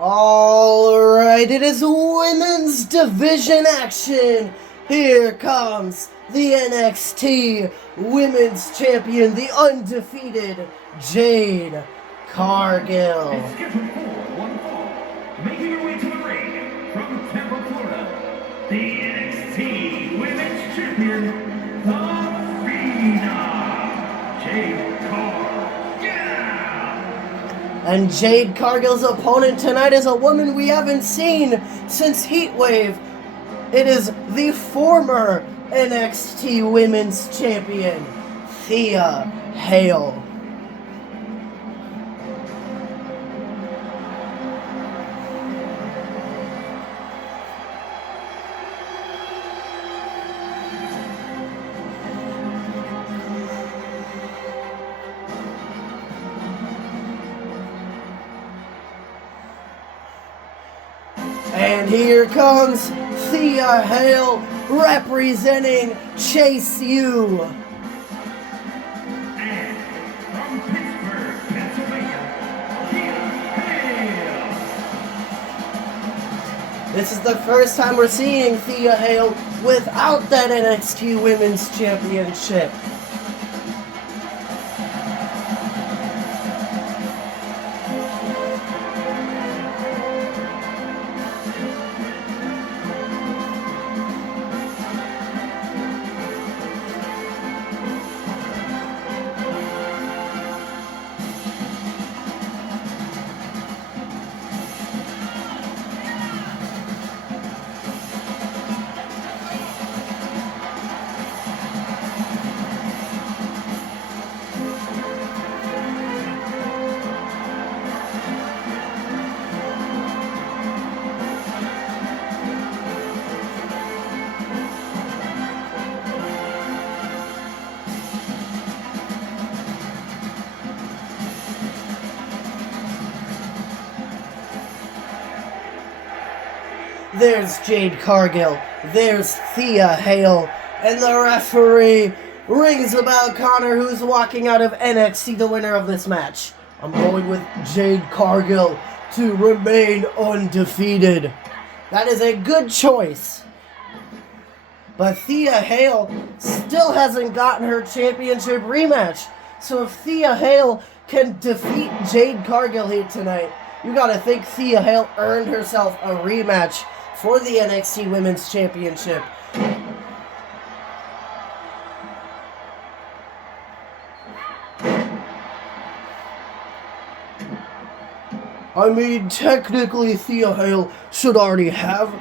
Alright, it is women's division action. Here comes the NXT Women's Champion, the undefeated Jade Cargill. It's scheduled for one fall, making her way to the ring from Tampa, Florida, the NXT Women's Champion, the Phenom, Jade Cargill. And Jade Cargill's opponent tonight is a woman we haven't seen since Heatwave. It is the former NXT Women's Champion, Thea Hale. And here comes Thea Hale representing Chase U. And from Pittsburgh, Pennsylvania, Thea Hale. This is the first time we're seeing Thea Hale without that NXT Women's Championship. There's Jade Cargill, there's Thea Hale, and the referee rings the bell. Connor, who's walking out of NXT, the winner of this match. I'm going with Jade Cargill to remain undefeated. That is a good choice. But Thea Hale still hasn't gotten her championship rematch. So if Thea Hale can defeat Jade Cargill here tonight, you gotta think Thea Hale earned herself a rematch for the NXT Women's Championship. I mean, technically Thea Hale should already have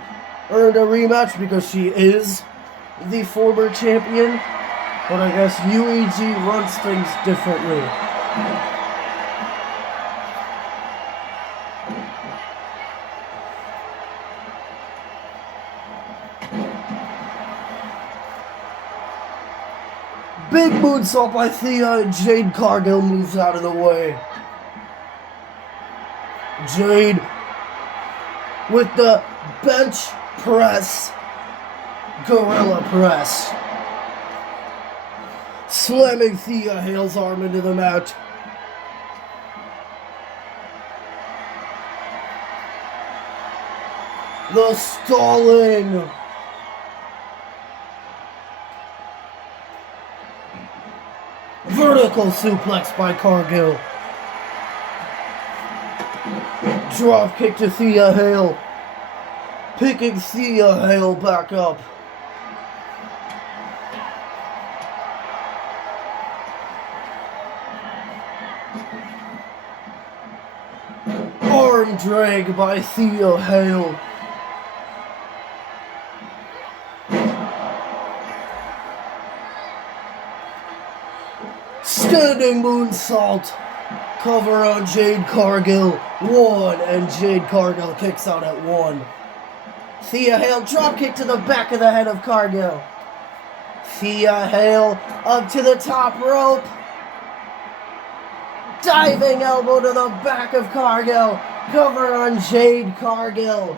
earned a rematch because she is the former champion, but I guess U.E.G runs things differently. Big moonsault by Thea, and Jade Cargill moves out of the way. Jade with the bench press, gorilla press, slamming Thea Hale's arm into the mat. The stalling. Vertical suplex by Cargill. Drop kick to Thea Hale. Picking Thea Hale back up. Arm drag by Thea Hale. Standing moonsault. Cover on Jade Cargill. One, and Jade Cargill kicks out at one. Thea Hale dropkick to the back of the head of Cargill. Thea Hale up to the top rope. Diving elbow to the back of Cargill. Cover on Jade Cargill.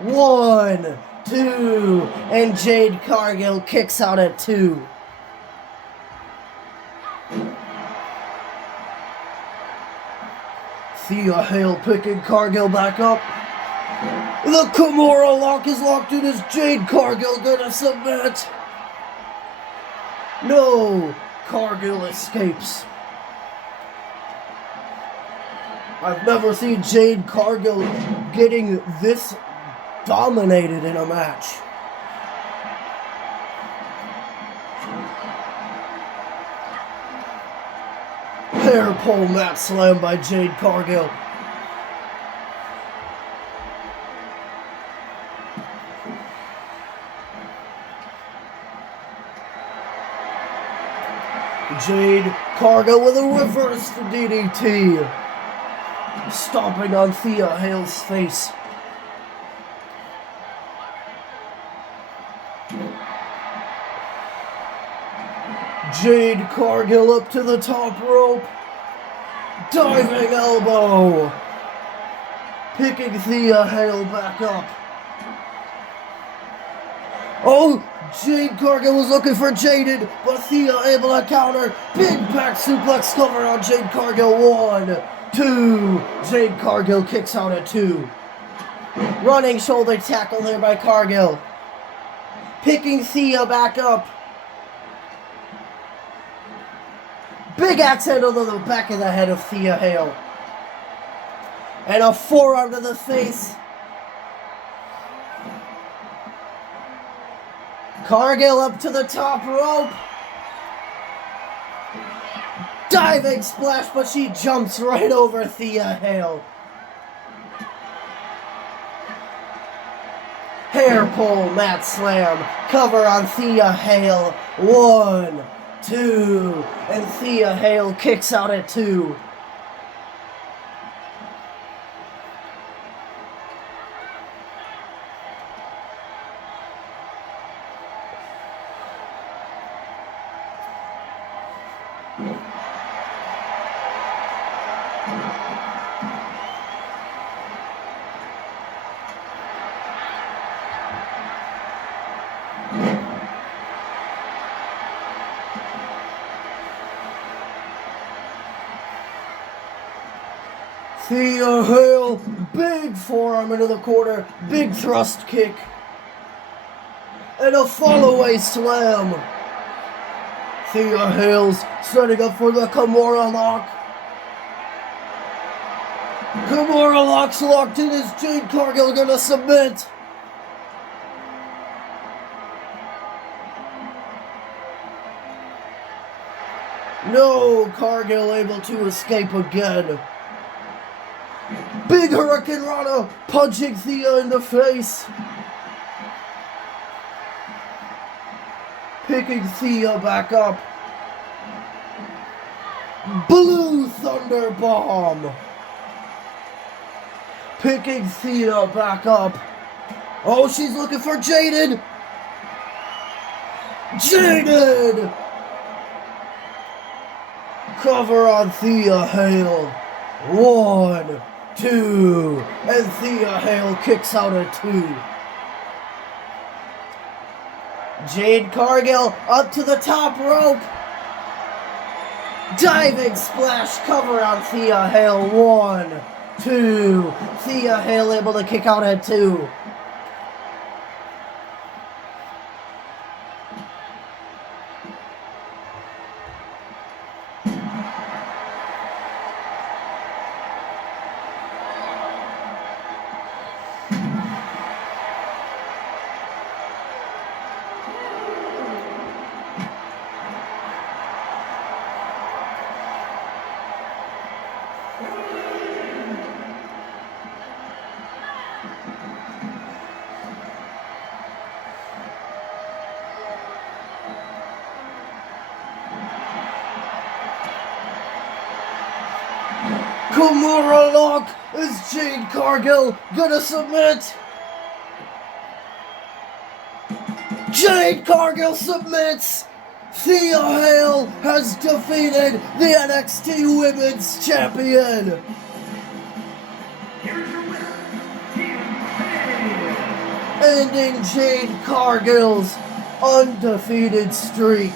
1, 2, and Jade Cargill kicks out at 2. Thea Hale picking Cargill back up. The Kimura lock is locked in as Jade Cargill gonna submit. No, Cargill escapes. I've never seen Jade Cargill getting this dominated in a match. Hair pole mat slam by Jade Cargill. Jade Cargill with a reversed DDT. Stomping on Thea Hale's face. Jade Cargill up to the top rope. Diving elbow. Picking Thea Hale back up. Oh, Jade Cargill was looking for Jaded, but Thea able to counter. Big back suplex cover on Jade Cargill. 1, 2. Jade Cargill kicks out at 2. Running shoulder tackle here by Cargill. Picking Thea back up. Big axe handle to the back of the head of Thea Hale. And a forearm to the face. Cargill up to the top rope. Diving splash, but she jumps right over Thea Hale. Hair pull, mat slam, cover on Thea Hale. 1, 2, and Thea Hale kicks out at 2. Thea Hale, big forearm into the corner, big thrust kick, and a follow-away slam. Thea Hale's setting up for the Kimura lock. Kimura lock's locked in as Jade Cargill gonna submit. No, Cargill able to escape again. Big Hurricane Rana punching Thea in the face. Picking Thea back up. Blue Thunder Bomb. Picking Thea back up. Oh, she's looking for Jaded. Jaded! Cover on Thea Hale. 1, 2, and Thea Hale kicks out at 2. Jade Cargill up to the top rope. Diving splash cover on Thea Hale. 1, 2. Thea Hale able to kick out at 2. Kimura lock. Is Jade Cargill gonna submit? Jade Cargill submits. Thea Hale has defeated the NXT Women's Champion. Here's your winner, Thea Hale. Ending Jade Cargill's undefeated streak.